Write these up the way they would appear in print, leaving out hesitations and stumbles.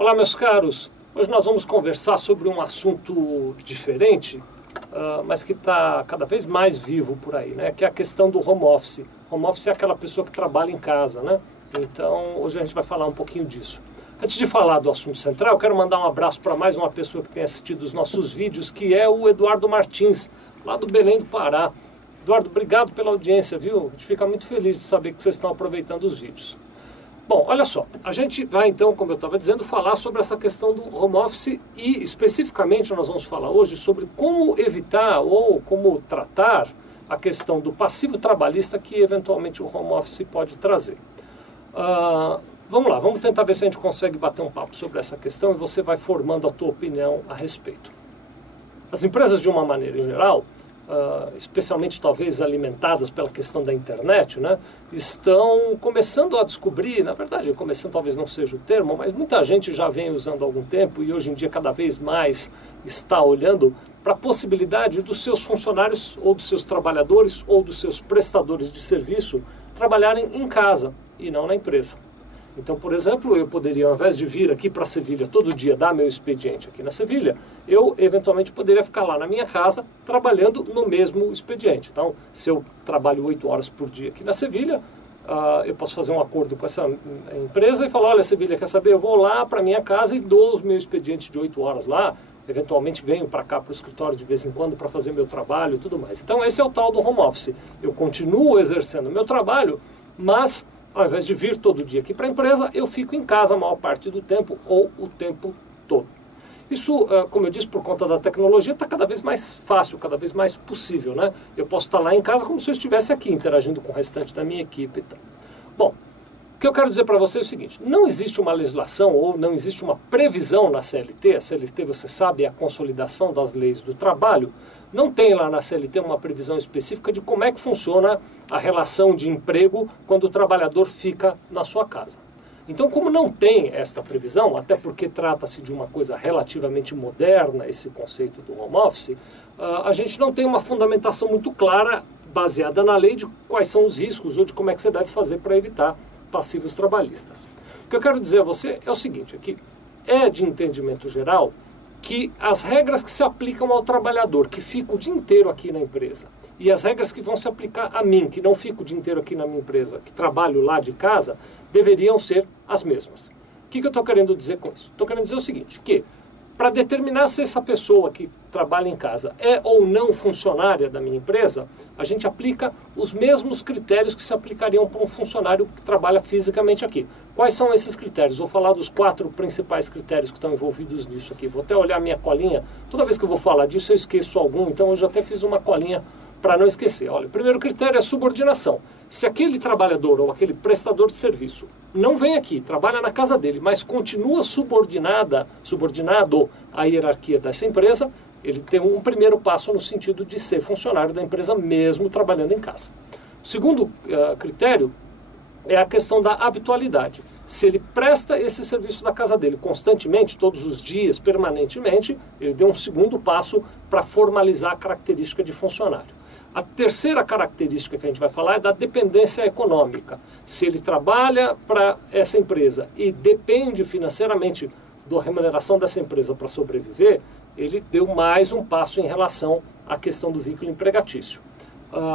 Olá, meus caros. Hoje nós vamos conversar sobre um assunto diferente, mas que está cada vez mais vivo por aí, né? Que é a questão do home office. Home office é aquela pessoa que trabalha em casa, né? Então, hoje a gente vai falar um pouquinho disso. Antes de falar do assunto central, eu quero mandar um abraço para mais uma pessoa que tem assistido os nossos vídeos, que é o Eduardo Martins, lá do Belém do Pará. Eduardo, obrigado pela audiência, viu? A gente fica muito feliz de saber que vocês estão aproveitando os vídeos. Bom, olha só, a gente vai então, como eu estava dizendo, falar sobre essa questão do home office e especificamente nós vamos falar hoje sobre como evitar ou como tratar a questão do passivo trabalhista que eventualmente o home office pode trazer. Vamos lá, vamos tentar ver se a gente consegue bater um papo sobre essa questão e você vai formando a tua opinião a respeito. As empresas, de uma maneira em geral, especialmente talvez alimentadas pela questão da internet, né, estão começando a descobrir, na verdade, começando talvez não seja o termo, mas muita gente já vem usando há algum tempo e hoje em dia cada vez mais está olhando para a possibilidade dos seus funcionários ou dos seus trabalhadores ou dos seus prestadores de serviço trabalharem em casa e não na empresa. Então, por exemplo, eu poderia, ao invés de vir aqui para Sevilha todo dia, dar meu expediente aqui na Sevilha, eu eventualmente poderia ficar lá na minha casa trabalhando no mesmo expediente. Então, se eu trabalho 8 horas por dia aqui na Sevilha, eu posso fazer um acordo com essa empresa e falar, olha, Sevilha, quer saber, eu vou lá para minha casa e dou os meus expedientes de 8 horas lá, eventualmente venho para cá para o escritório de vez em quando para fazer meu trabalho e tudo mais. Então, esse é o tal do home office. Eu continuo exercendo o meu trabalho, mas ao invés de vir todo dia aqui para a empresa, eu fico em casa a maior parte do tempo ou o tempo todo. Isso, como eu disse, por conta da tecnologia, está cada vez mais fácil, cada vez mais possível, né? Eu posso estar lá em casa como se eu estivesse aqui, interagindo com o restante da minha equipe e tal. Bom, o que eu quero dizer para vocês é o seguinte, não existe uma legislação ou não existe uma previsão na CLT, a CLT, você sabe, é a consolidação das leis do trabalho, não tem lá na CLT uma previsão específica de como é que funciona a relação de emprego quando o trabalhador fica na sua casa. Então, como não tem esta previsão, até porque trata-se de uma coisa relativamente moderna, esse conceito do home office, a gente não tem uma fundamentação muito clara, baseada na lei, de quais são os riscos ou de como é que você deve fazer para evitar passivos trabalhistas. O que eu quero dizer a você é o seguinte, aqui é de entendimento geral que as regras que se aplicam ao trabalhador que fica o dia inteiro aqui na empresa e as regras que vão se aplicar a mim, que não fico o dia inteiro aqui na minha empresa, que trabalho lá de casa, deveriam ser as mesmas. O que eu estou querendo dizer com isso? Estou querendo dizer o seguinte, que para determinar se essa pessoa que trabalha em casa é ou não funcionária da minha empresa, a gente aplica os mesmos critérios que se aplicariam para um funcionário que trabalha fisicamente aqui. Quais são esses critérios? Vou falar dos 4 principais critérios que estão envolvidos nisso aqui. Vou até olhar a minha colinha. Toda vez que eu vou falar disso eu esqueço algum, então eu já até fiz uma colinha para não esquecer. Olha, o primeiro critério é subordinação. Se aquele trabalhador ou aquele prestador de serviço não vem aqui, trabalha na casa dele, mas continua subordinado à hierarquia dessa empresa, ele tem um primeiro passo no sentido de ser funcionário da empresa mesmo trabalhando em casa. O segundo critério é a questão da habitualidade. Se ele presta esse serviço da casa dele constantemente, todos os dias, permanentemente, ele deu um segundo passo para formalizar a característica de funcionário. A terceira característica que a gente vai falar é da dependência econômica. Se ele trabalha para essa empresa e depende financeiramente da remuneração dessa empresa para sobreviver, ele deu mais um passo em relação à questão do vínculo empregatício.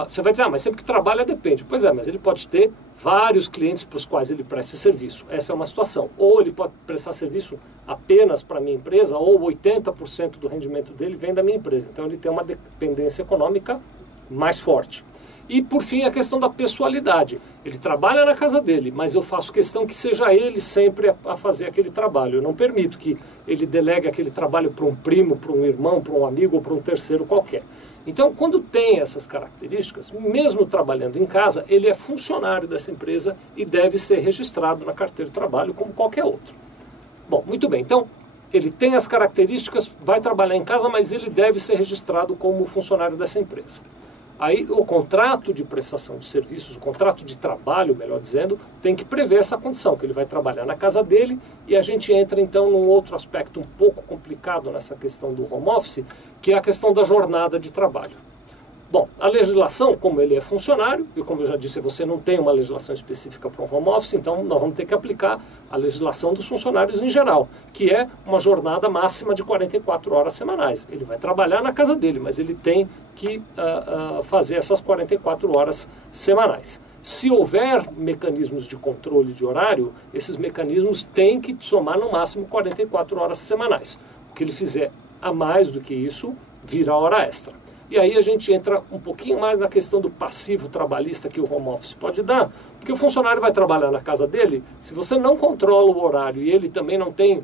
Você vai dizer, mas sempre que trabalha depende. Pois é, mas ele pode ter vários clientes para os quais ele presta serviço. Essa é uma situação. Ou ele pode prestar serviço apenas para a minha empresa, ou 80% do rendimento dele vem da minha empresa. Então ele tem uma dependência econômica mais forte. E, por fim, a questão da pessoalidade. Ele trabalha na casa dele, mas eu faço questão que seja ele sempre a fazer aquele trabalho. Eu não permito que ele delegue aquele trabalho para um primo, para um irmão, para um amigo ou para um terceiro qualquer. Então, quando tem essas características, mesmo trabalhando em casa, ele é funcionário dessa empresa e deve ser registrado na carteira de trabalho como qualquer outro. Bom, muito bem. Então, ele tem as características, vai trabalhar em casa, mas ele deve ser registrado como funcionário dessa empresa. Aí o contrato de prestação de serviços, o contrato de trabalho, melhor dizendo, tem que prever essa condição, que ele vai trabalhar na casa dele, e a gente entra então num outro aspecto um pouco complicado nessa questão do home office, que é a questão da jornada de trabalho. Bom, a legislação, como ele é funcionário, e como eu já disse, você não tem uma legislação específica para um home office, então nós vamos ter que aplicar a legislação dos funcionários em geral, que é uma jornada máxima de 44 horas semanais. Ele vai trabalhar na casa dele, mas ele tem que fazer essas 44 horas semanais. Se houver mecanismos de controle de horário, esses mecanismos têm que somar no máximo 44 horas semanais. O que ele fizer a mais do que isso, vira hora extra. E aí a gente entra um pouquinho mais na questão do passivo trabalhista que o home office pode dar, porque o funcionário vai trabalhar na casa dele, se você não controla o horário e ele também não tem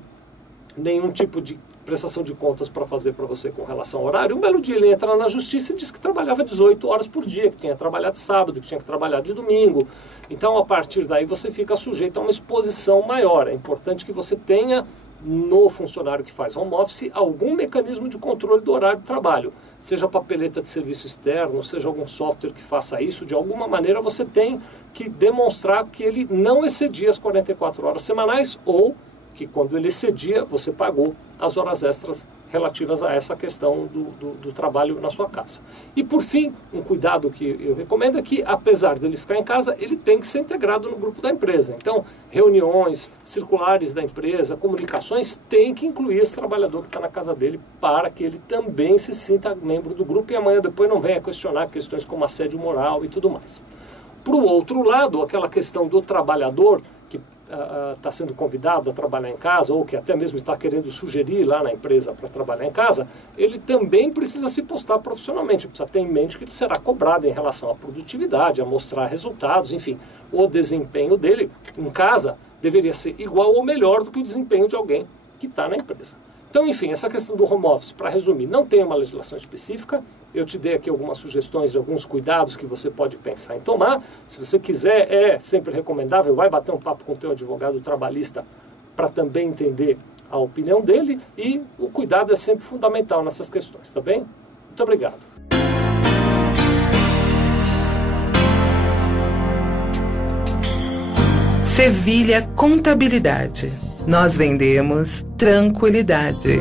nenhum tipo de prestação de contas para fazer para você com relação ao horário, um belo dia ele entra na justiça e diz que trabalhava 18 horas por dia, que tinha trabalhado sábado, que tinha que trabalhar de domingo. Então, a partir daí, você fica sujeito a uma exposição maior. É importante que você tenha no funcionário que faz home office algum mecanismo de controle do horário de trabalho. Seja papeleta de serviço externo, seja algum software que faça isso, de alguma maneira você tem que demonstrar que ele não excedia as 44 horas semanais ou que quando ele excedia, você pagou as horas extras relativas a essa questão do trabalho na sua casa. E por fim, um cuidado que eu recomendo é que, apesar dele ficar em casa, ele tem que ser integrado no grupo da empresa. Então, reuniões, circulares da empresa, comunicações, tem que incluir esse trabalhador que está na casa dele para que ele também se sinta membro do grupo e amanhã depois não venha questionar questões como assédio moral e tudo mais. Para o outro lado, aquela questão do trabalhador que está sendo convidado a trabalhar em casa ou que até mesmo está querendo sugerir lá na empresa para trabalhar em casa, ele também precisa se postar profissionalmente, precisa ter em mente que ele será cobrado em relação à produtividade, a mostrar resultados, enfim, o desempenho dele em casa deveria ser igual ou melhor do que o desempenho de alguém que está na empresa. Então, enfim, essa questão do home office, para resumir, não tem uma legislação específica. Eu te dei aqui algumas sugestões de alguns cuidados que você pode pensar em tomar. Se você quiser, é sempre recomendável, vai bater um papo com o teu advogado trabalhista para também entender a opinião dele. E o cuidado é sempre fundamental nessas questões, tá bem? Muito obrigado. Sevilha Contabilidade. Nós vendemos tranquilidade.